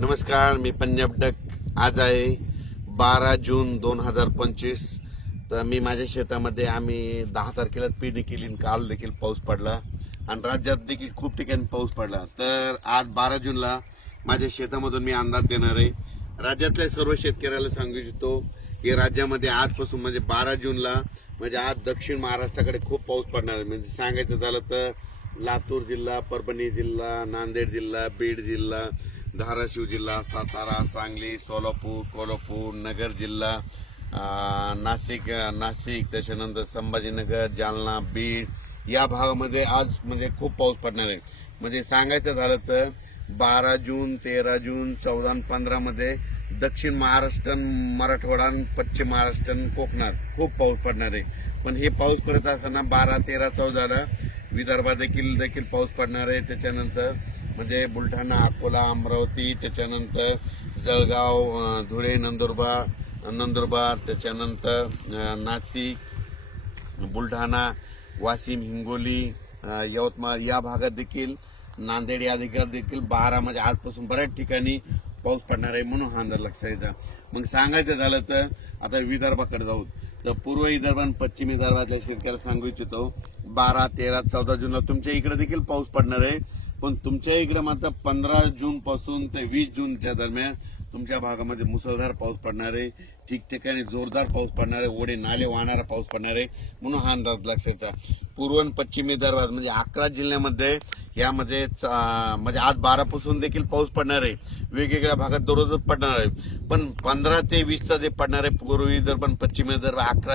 नमस्कार, मी पंजाब डक. आज आहे 12 जून 2025. तर मी माझ्या शेतामध्ये आम्ही 10 तारखेला पेरणी केली. काल देखील पाऊस पडला आणि राज्यात देखील खूप ठिकाणी पाऊस पडला. तर आज 12 जूनला माझ्या शेतामधून मी अंदाज देणार आहे. राज्यातल्या सर्व शेतकऱ्याला सांगू इच्छितो की राज्यामध्ये आजपासून म्हणजे 12 जूनला म्हणजे आज दक्षिण महाराष्ट्राकडे खूप पाऊस पडणार आहे. म्हणजे सांगायचं झालं तर लातूर जिल्हा, परभणी जिल्हा, नांदेड जिल्हा, बीड जिल्हा, धाराशिव जिल्हा, सातारा, सांगली, सोलापूर, कोल्हापूर, नगर जिल्हा, नाशिक, त्याच्यानंतर संभाजीनगर, जालना, बीड या भागामध्ये आज म्हणजे खूप पाऊस पडणार आहे. म्हणजे सांगायचं झालं तर 12 जून, 13 जून, 14 आणि 15 मध्ये दक्षिण महाराष्ट्र, मराठवाडा, पश्चिम महाराष्ट्र, कोकणात खूप पाऊस पडणार आहे. पण हे पाऊस पडत असताना 12, 13, 14 विदर्भात देखील पाऊस पडणार आहे. त्याच्यानंतर म्हणजे बुलढाणा, अकोला, अमरावती, त्याच्यानंतर जळगाव, धुळे, नंदुरबार, त्याच्यानंतर नाशिक, बुलढाणा, वाशिम, हिंगोली, यवतमाळ या भागात देखील, नांदेड या देखील 12 म्हणजे आजपासून बऱ्याच ठिकाणी पाऊस पडणार आहे. म्हणून हा अंदाज लक्षात येतं. मग सांगायचं झालं तर आता विदर्भाकडे जाऊ. तर पूर्व विदर्भ आणि पश्चिम विदर्भातल्या शेतकऱ्याला सांगू इच्छितो 12, 13, 14 जूनला तुमच्या इकडे देखील पाऊस पडणार आहे. पण तुमच्या इकडे मात्र 15 जून पासून ते 20 जूनच्या दरम्यान तुमच्या भागामध्ये मुसळधार पाऊस पडणार आहे. ठिकठिकाणी जोरदार पाऊस पडणार आहे. ओढे नाले वाहणारा पाऊस पडणार आहे. म्हणून हा अंदाज लक्षाचा. पूर्व आणि पश्चिम विदर्भात म्हणजे 11 जिल्ह्यामध्ये यामध्ये म्हणजे आज 12 पासून देखील पाऊस पडणार आहे. वेगवेगळ्या भागात दररोजच पडणार आहे. पण 15 ते 20चा जे पडणार आहे पूर्व विदर्भ आणि पश्चिम विदर्भ 11